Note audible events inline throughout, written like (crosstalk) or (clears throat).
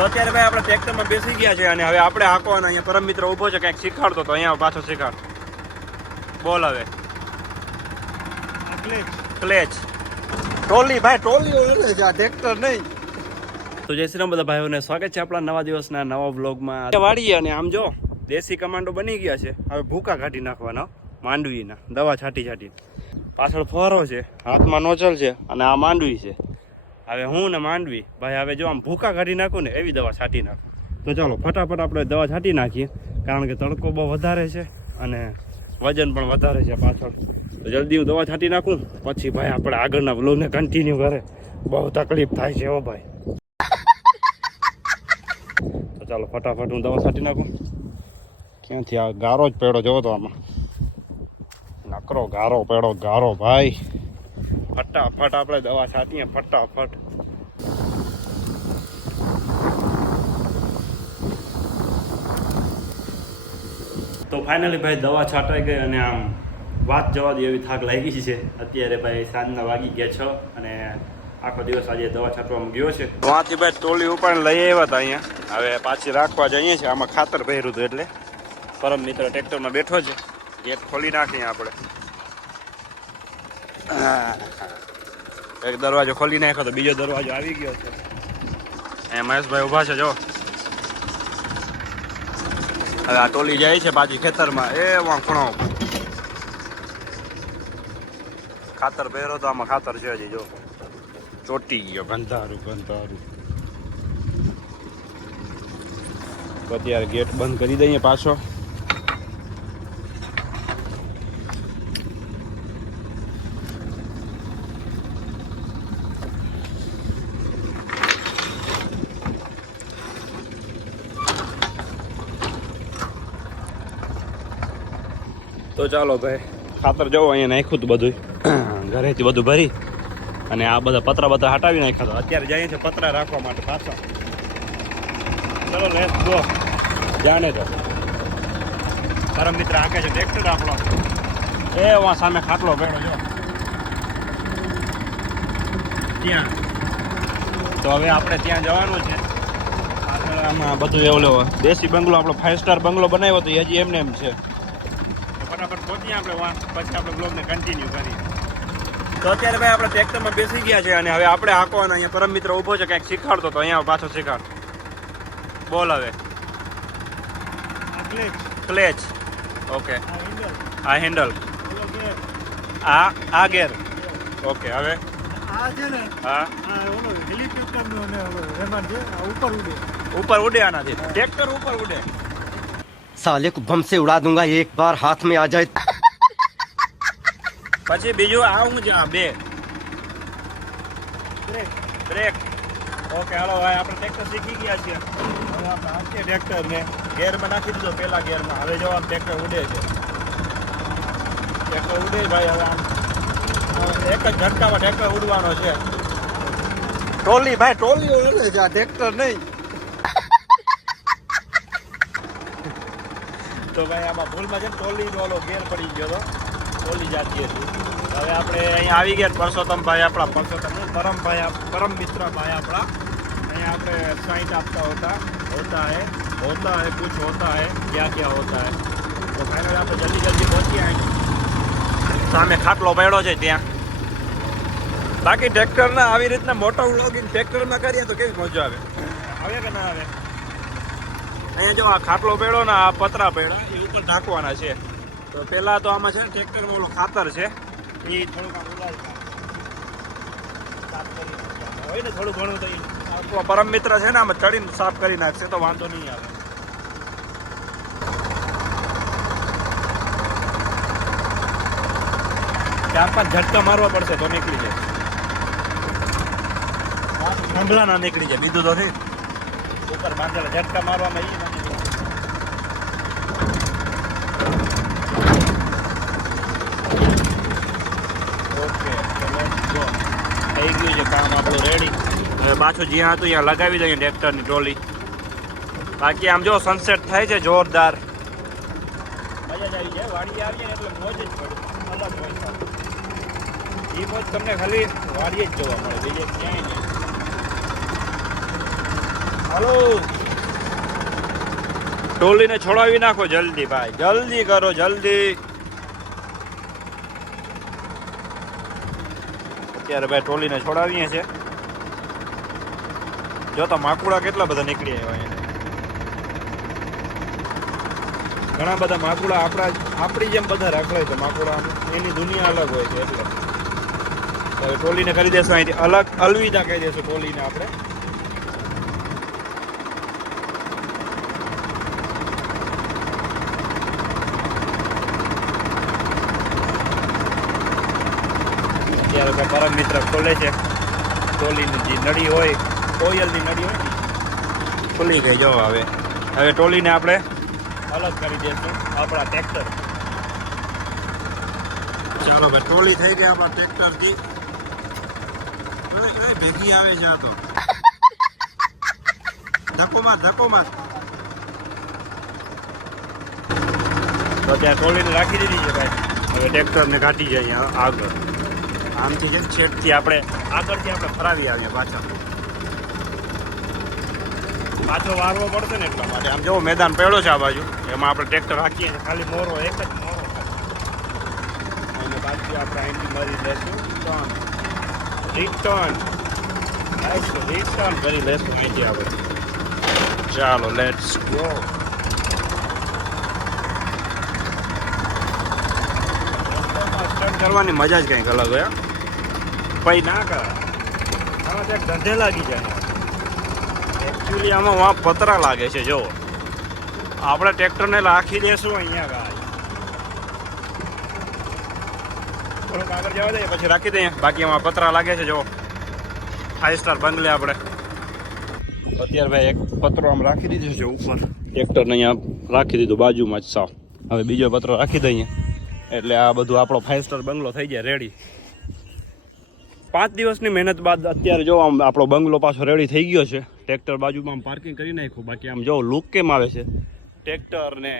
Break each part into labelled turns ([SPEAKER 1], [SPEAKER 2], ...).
[SPEAKER 1] તો અત્યારે ભાઈ આપણે ટ્રેક્ટરમાં બેસી ગયા છે અને હવે આપણે હાંકવાના અહીંયા પરમ મિત્ર ઊભો છે કંઈક શીખાડતો તો અહીંયા પાછો શીખાડ. બોલ હવે. ક્લેચ. ટ્રોલી ભાઈ ટ્રોલી ઓલે છે આ ટ્રેક્ટર નહીં. તો જય શ્રી રામ બધા ભાઈઓને સ્વાગત છે આપણા નવા દિવસના નવા વ્લોગમાં. વાળીએ અને આમ જો દેશી કમાન્ડો બની ગયા છે. હવે ભૂકા કાઢી નાખવાના માંડવીના દવા છાંટી છાંટી પાછળ ફોરો છે હાથમાં નોચલ છે અને આ માંડવી છે. હવે હું ને માંડવી, ભાઈ, હવે જો આમ ભૂકા કાઢી નાખું ને, એવી દવા છાંટી નાખું. તો ચાલો, ફટાફટ આપણે દવા છાંટી નાખીએ, કારણ કે તડકો બહુ વધારે છે અને વજન પણ વધારે છે પાછળ. તો જલ્દી હું દવા છાંટી નાખું, પછી ભાઈ આપણે આગળના બ્લોગને કન્ટિન્યુ કરે. બહુ તકલીફ થાય છે હો ભાઈ. તો ચાલો, ફટાફટ હું દવા છાંટી નાખું. ક્યાંથી આ ગારો જ પેડો જોવો તો આમાં. નકરો ગારો પેડો ગારો ભાઈ. ફટાફટ આપણે દવા છાંટીએ, ફટાફટ. તો ફાઇનલી ભાઈ દવા છાંટાઈ ગઈ અને આમ વાત જવા દે એવી થાક લાગી છે. અત્યારે ભાઈ સાંજના વાગી ગયા છ અને આખો દિવસ આજે દવા છાંટવામાં ગયો છે. વાંથી ભાઈ ટોલી ઉપર લઈ આવ્યા હતા અહીંયા. હવે પાછી રાખવા જઈએ છીએ. આમાં ખાતર ભર્યું હતું એટલે. પરમ મિત્ર ટ્રેક્ટરમાં બેઠો છે. ગેટ ખોલી નાખીએ આપણે. એક દરવાજો ખોલી નાખ્યો તો બીજો દરવાજો આવી ગયો છે. એ મહેશભાઈ ઊભા છે, જો. હવે આ ટોલી જાય છે પાછી ખેતરમાં. એ વાંખણો ખાતર પહેરો તો આમાં ખાતર છે હજી, જો. ચોટી ગયો, ગંધારું ગંધારું. અત્યારે ગેટ બંધ કરી દઈએ પાછો. તો ચાલો ભાઈ ખાતર જવું અહીંયા નાખ્યું હતું બધું (clears throat) ઘરેથી બધું ભરી અને આ બધા પતરા બધા હટાવી નાખ્યા હતા અત્યારે જઈએ છે પતરા રાખવા માટે પાછા. ચલો લેસ ગો જાણે તો. પરમ મિત્ર આંકે છે ટ્રેક્ટર આપણો. એ વાં સામે ખાટલો બેઠો જો. ત્યાં. તો હવે આપણે ત્યાં જવાનું છે. આમાં બધું એવું દેશી બંગલો, આપણો ફાઇવ સ્ટાર બંગલો બનાવ્યો તો હજી એમને એમ છે. ફટાફટ પહોંચીએ આપણે વાં પછી આપણે બ્લોગને કન્ટિન્યુ કરીએ. તો અત્યારે ભાઈ આપણે ટ્રેક્ટરમાં બેસી ગયા છે અને હવે આપણે હાંકવાના અહીંયા પરમ મિત્ર ઊભો છે કંઈક શીખાડતો તો અહીંયા પાછો શીખાડ. બોલ હવે. ક્લેચ ઓકે આ હેન્ડલ આ આ ગેર ઓકે હવે?
[SPEAKER 2] આ છે ને
[SPEAKER 1] હા.
[SPEAKER 2] ઓલો હેલિકોપ્ટરનો ને છે ઉપર ઉડે.
[SPEAKER 1] ઉપર ઉડે આનાથી. ટ્રેક્ટર ઉપર ઉડે.
[SPEAKER 3] साले को बम से उड़ा दूंगा एक बार हाथ में आ जाए
[SPEAKER 1] પછી બીજું આ હું છે આ બે
[SPEAKER 2] બ્રેક
[SPEAKER 1] બ્રેક ઓકે હાલો ભાઈ આપણે ટ્રેક્ટર શીખી ગયા છીએ હવે આપણે હાંકીએ ટ્રેક્ટર ને ગેરમાં નાખી દીધો પેલા ગેરમાં હવે જો આમ ટ્રેક્ટર ઉડે છે ટ્રેક્ટર ઉડે ભાઈ હવે આમ હવે એક જ ઝટકામાં ટ્રેક્ટર ઉડવાનો છે ટોલી ભાઈ ટોલી ઉડે છે આ ટ્રેક્ટર નહીં તો ભાઈ આમાં ભૂલમાં છે ને ટોલી ડોલો ગેર પડી ગયો હતો ટોલી જાતી હતી. હવે આપણે અહીંયા આવી ગયા પરસોત્તમ ભાઈ આપણા, પરસોત્તમ પરમભાઈ પરમ મિત્ર ભાઈ આપણા. અહીંયા આપણે સાઈટ આપતા હોતા હોતા હે હોતા હે, કુછ હોતા હે, ક્યાં ક્યાં હોતા હે. તો ફાઇનલ આપણે જલ્દી જલ્દી પહોંચી આવી સામે ખાટલો પડ્યો છે ત્યાં. બાકી ટ્રેક્ટરના આવી રીતના મોટો વ્લોગિંગ ટ્રેક્ટરમાં કરીએ તો કેવી મજા આવે? આવે કે ના આવે? અહીંયા જો આ ખાટલો પડ્યો ને આ પતરા પડ્યા એ ઉપર ઢાંકવાના છે. તો પેલા તો આમાં છે ને ટ્રેક્ટરમાં ઓલું ખાતર છે. એ થોડુંક હોય ને થોડું ઘણું તો પરમ મિત્ર છે ને, આમાં ચડીને સાફ કરી નાખશે, તો વાંધો નહીં આવે. ચાર પાંચ ઝટકા મારવા પડશે તો નીકળી જાય. થાંભલા ના નીકળી જાય, બીજું તો થઈ ઉપર બાંધેલા ઝટકા મારવામાં એ ના ઓકે જો થઈ ગયું છે કામ આપણું રેડી હવે પાછું જ્યાં હતું ત્યાં લગાવી દઈએ ટ્રેક્ટરની ટ્રોલી. બાકી આમ જો સનસેટ થાય છે જોરદાર. મજા જ મોજ તમને ખાલી વાડીએ જ જોવા મળે, બીજે ક્યાંય નહીં. હાલો ટોલીને છોડાવી નાખો જલ્દી ભાઈ. જલ્દી કરો, જલ્દી. અત્યારે ભાઈ ટોલીને છોડાવીએ છે જો તો માકુડા કેટલા બધા નીકળી આવ્યા અહીંયા ઘણા બધા માકુડા આપણા આપણી જેમ બધા રખડે છે માકુડા. એની દુનિયા અલગ હોય છે એટલે. ટોલીને કરી દેશું અહીંથી અલગ અલવિદા કહી દેશું ટોલીને આપણે. અત્યારે પરમ મિત્ર ખોલે છે. ટોલીની જે નળી હોય કોયલની નળી હોય ને? ખુલી ગઈ જો હવે. હવે ટોલીને આપણે અલગ કરી દઈશું આપણા ટ્રેક્ટર ચાલો ભાઈ ટોલી થઈ ગઈ આપણા ટ્રેક્ટરથી ભેગી આવે છે આ તો. ધક્કો માર ધક્કો માર. તો ત્યાં ટોલીને રાખી દીધી છે ભાઈ. હવે ટ્રેક્ટરને કાઢી જાય આગળ. આમથી છે ને છેડથી આપણે આગળથી આપણે ફરાવી આવીએ પાછા. પાછો વારવો પડશે ને એટલા માટે. આમ જેવો, મેદાન પડ્યો છે આ બાજુ. એમાં આપણે ટ્રેક્ટર રાખીએ ખાલી મોરો, એક જ મોરો અને બાજુ આપણે અહીંથી મરી લેશું. Turn return. રિટર્ન કરી લેશું અહીંથી આપણે. ચાલો લેટ્સ ગો કરવાની મજા જ કંઈક અલગ હોય પછી ના કરે આમાં ક્યાંક ધંધે લાગી જાય. એકચ્યુઅલી આમાં વાં પતરા લાગે છે જો આપણે ટ્રેક્ટરને રાખી દેશું અહીંયા ગાય. થોડુંક આગળ પછી રાખી દઈએ. બાકી એમાં પતરા લાગે છે જો ફાઈવ સ્ટાર બંગલે આપણે. અત્યારે ભાઈ એક પતરો આમ રાખી દીધો છે ઉપર. ટ્રેક્ટરને અહીંયા રાખી દીધું, બાજુમાં જ સાવ. હવે બીજો પતરો રાખી દઈએ. એટલે આ બધું આપણો ફાઈવ સ્ટાર બંગલો થઈ જાય રેડી પાંચ દિવસની મહેનત બાદ અત્યારે જો આમ આપણો બંગલો પાછો રેડી થઈ ગયો છે. ટ્રેક્ટર બાજુમાં આમ પાર્કિંગ કરી નાખ્યું. બાકી આમ જો લુક કેમ આવે છે. ટ્રેક્ટર ને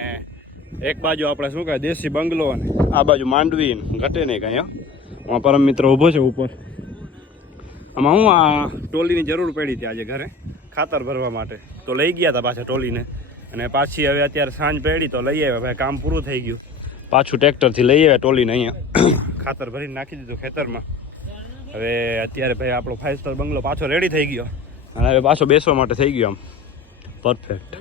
[SPEAKER 1] એક બાજુ આપણે શું કહે દેશી બંગલો અને આ બાજુ માંડવી ઘટે નહીં કાંઈ, હું. પરમ મિત્ર ઊભો છે ઉપર. આમાં હું આ ટોલીની જરૂર પડી હતી આજે ઘરે, ખાતર ભરવા માટે. તો લઈ ગયા હતા પાછા ટોલીને. અને પાછી હવે અત્યારે સાંજ પડી તો લઈ આવ્યા. ભાઈ કામ પૂરું થઈ ગયું. પાછું ટ્રેક્ટરથી લઈ આવ્યા ટોલીને અહીંયા. ખાતર ભરીને નાખી દીધું ખેતરમાં. હવે અત્યારે ભાઈ આપણો ફાઇવ સ્ટાર બંગલો પાછો રેડી થઈ ગયો. અને હવે પાછો બેસવા માટે થઈ ગયો આમ. પરફેક્ટ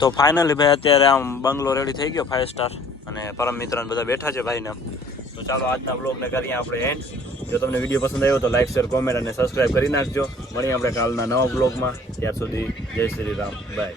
[SPEAKER 1] તો ફાઇનલી ભાઈ અત્યારે આમ બંગલો રેડી થઈ ગયો ફાઇવ સ્ટાર અને પરમ મિત્ર બધા બેઠા છે ભાઈને તો ચાલો આજના બ્લોગને કરીએ આપણે એન્ડ જો તમને વીડિયો પસંદ આવ્યો તો લાઈક શેર કોમેન્ટ અને સબસ્ક્રાઈબ કરી નાખજો. મળીએ આપણે કાલના નવા બ્લોગમાં ત્યાર સુધી જય શ્રી રામ. બાય